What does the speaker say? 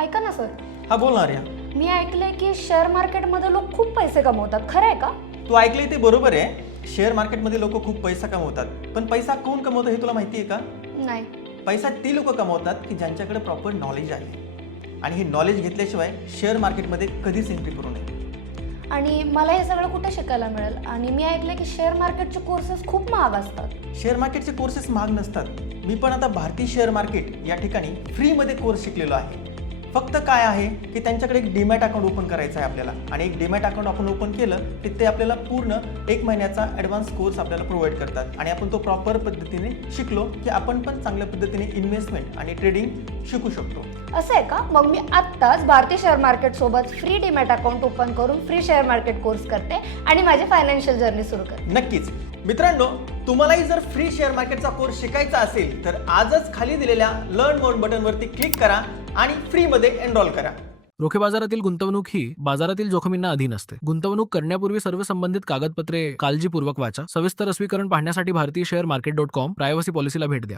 ऐका ना सर, हा बोल ना आर्या. मी ऐकलंय की शेअर मार्केटमध्ये लोक खूप पैसे कमवतात, खरं आहे का? तू ऐकलंय ते बरोबर आहे. शेअर मार्केटमध्ये लोक खूप पैसा कमवतात. पण पैसा कोण कमवतं हे तुला माहिती आहे का? नाही. पैसा ती लोक कमवतात की ज्यांच्याकडे प्रॉपर नॉलेज आहे. आणि हे नॉलेज घेतल्याशिवाय शेअर मार्केटमध्ये कधीच एंट्री करू नये. आणि मला हे सगळं कुठे शिकायला मिळेल? आणि मी ऐकलंय की शेअर मार्केटचे कोर्सेस खूप महाग असतात. शेअर मार्केटचे कोर्सेस महाग नसतात. मी पण आता भारतीय शेअर मार्केट या ठिकाणी फ्रीमध्ये कोर्स शिकलेलो आहे. फक्त काय आहे की त्यांच्याकडे एक डीमॅट अकाउंट ओपन करायचं आहे आपल्याला. आणि एक डीमॅट अकाउंट आपण ओपन केलं की ते आपल्याला पूर्ण 1 महिन्याचा ॲडव्हान्स कोर्स आपल्याला प्रोव्हाइड करतात. आणि आपण तो प्रॉपर पद्धतीने शिकलो की आपण पण चांगल्या पद्धतीने इन्व्हेस्टमेंट आणि ट्रेडिंग शिकू शकतो. असं आहे का? मग मी आत्ताच भारतीय शेअर मार्केट सोबत फ्री डीमॅट अकाउंट ओपन करून फ्री शेअर मार्केट कोर्स करते आणि माझी फायनान्शियल जर्नी सुरू करते. नक्कीच मित्रांनो, तुम्हालाही जर फ्री शेअर मार्केटचा कोर्स शिकायचा असेल तर आजच खाली दिलेल्या लर्न मोर बटनवरती क्लिक करा आणि फ्रीमध्ये एनरोल करा. रोखे बाजारातील गुंतवणूक ही बाजारातील जोखमींना अधीन असते. गुंतवणूक करण्यापूर्वी सर्व संबंधित कागदपत्रे काळजीपूर्वक वाचा. सविस्तर अस्वीकरण पाहण्यासाठी भारतीय शेअर मार्केट .com प्रायव्हसी पॉलिसीला भेट द्या.